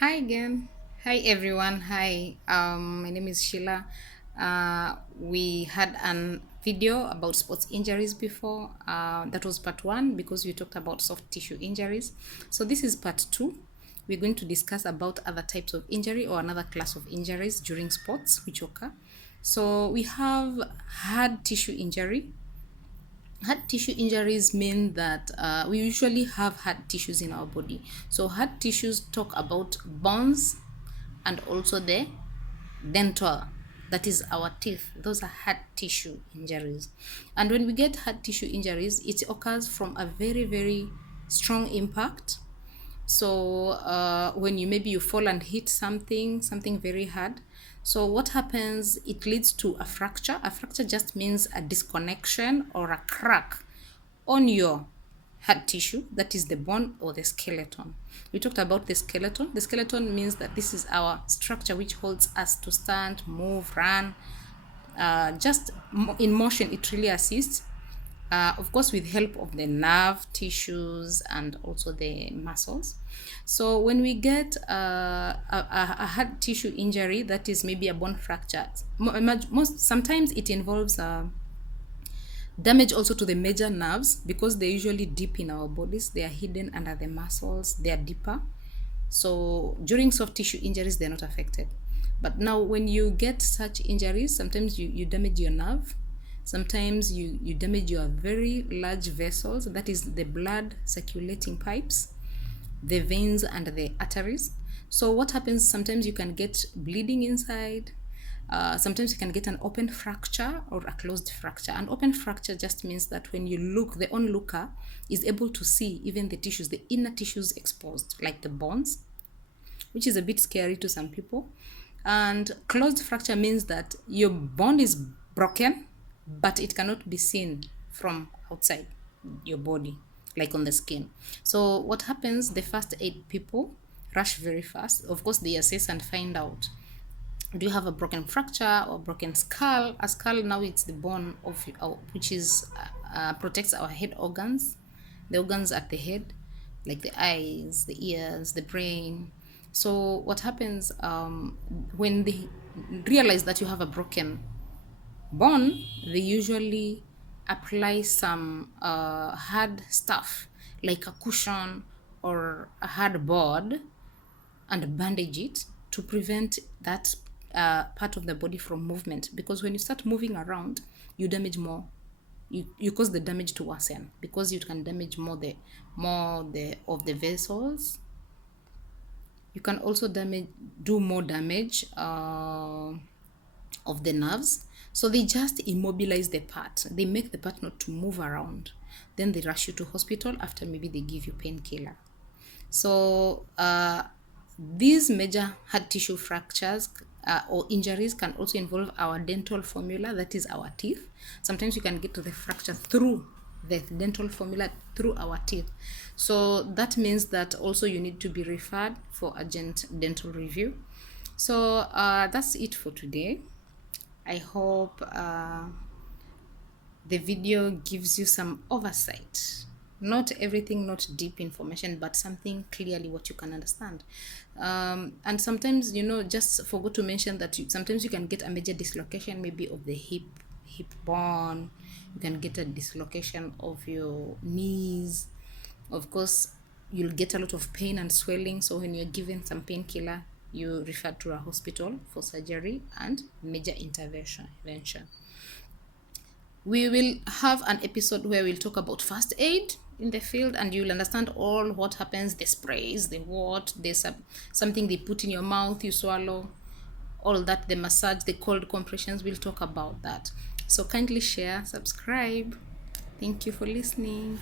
Hi again. Hi everyone. Hi. My name is Sheila. We had an video about sports injuries before. That was part one because we talked about soft tissue injuries. So this is part two. We're going to discuss about other types of injury or another class of injuries during sports which occur. So we have hard tissue injury. Hard tissue injuries mean that we usually have hard tissues in our body. So hard tissues talk about bones and also the dental, that is our teeth. Those are hard tissue injuries. And when we get hard tissue injuries, it occurs from a very, very strong impact. So when you fall and hit something very hard, so what happens, it leads to a fracture. A fracture just means a disconnection or a crack on your hard tissue, that is the bone or the skeleton. We talked about the skeleton. The skeleton means that this is our structure which holds us to stand, move, run. Just in motion, it really assists. Of course, with help of the nerve tissues and also the muscles. So when we get a hard tissue injury, that is maybe a bone fracture, sometimes it involves damage also to the major nerves because they're usually deep in our bodies. They are hidden under the muscles. They are deeper. So during soft tissue injuries, they're not affected. But now when you get such injuries, sometimes you damage your nerve. Sometimes you damage your very large vessels, that is the blood circulating pipes, the veins and the arteries. So what happens, sometimes you can get bleeding inside. Sometimes you can get an open fracture or a closed fracture. An open fracture just means that when you look, the onlooker is able to see even the tissues, the inner tissues exposed, like the bones, which is a bit scary to some people. And closed fracture means that your bone is broken, but it cannot be seen from outside your body, like on the skin. So what happens, the first aid people rush very fast. Of course, they assess and find out, do you have a broken fracture or broken skull? A skull, now it's the bone of which is protects our head organs, the organs at the head, like the eyes, the ears, the brain. So what happens, when they realize that you have a broken bone, they usually apply some hard stuff like a cushion or a hard board and bandage it to prevent that part of the body from movement, because when you start moving around, you damage more. You cause the damage to worsen because you can damage more the of the vessels. You can also do more damage of the nerves. So they just immobilize the part. They make the part not to move around. Then they rush you to hospital. After, maybe they give you painkiller. So these major hard tissue fractures or injuries can also involve our dental formula, that is our teeth. Sometimes you can get to the fracture through the dental formula, through our teeth. So that means that also you need to be referred for urgent dental review. So that's it for today. I hope the video gives you some oversight. Not everything, not deep information, but something clearly what you can understand. And sometimes, just forgot to mention that sometimes you can get a major dislocation, maybe of the hip bone. You can get a dislocation of your knees. Of course, you'll get a lot of pain and swelling. So when you're given some painkiller, you refer to a hospital for surgery and major intervention. We will have an episode where we'll talk about first aid in the field, and you'll understand all what happens, the sprays, the what, there's something they put in your mouth, you swallow, all that, the massage, the cold compressions. We'll talk about that. So kindly share, subscribe. Thank you for listening.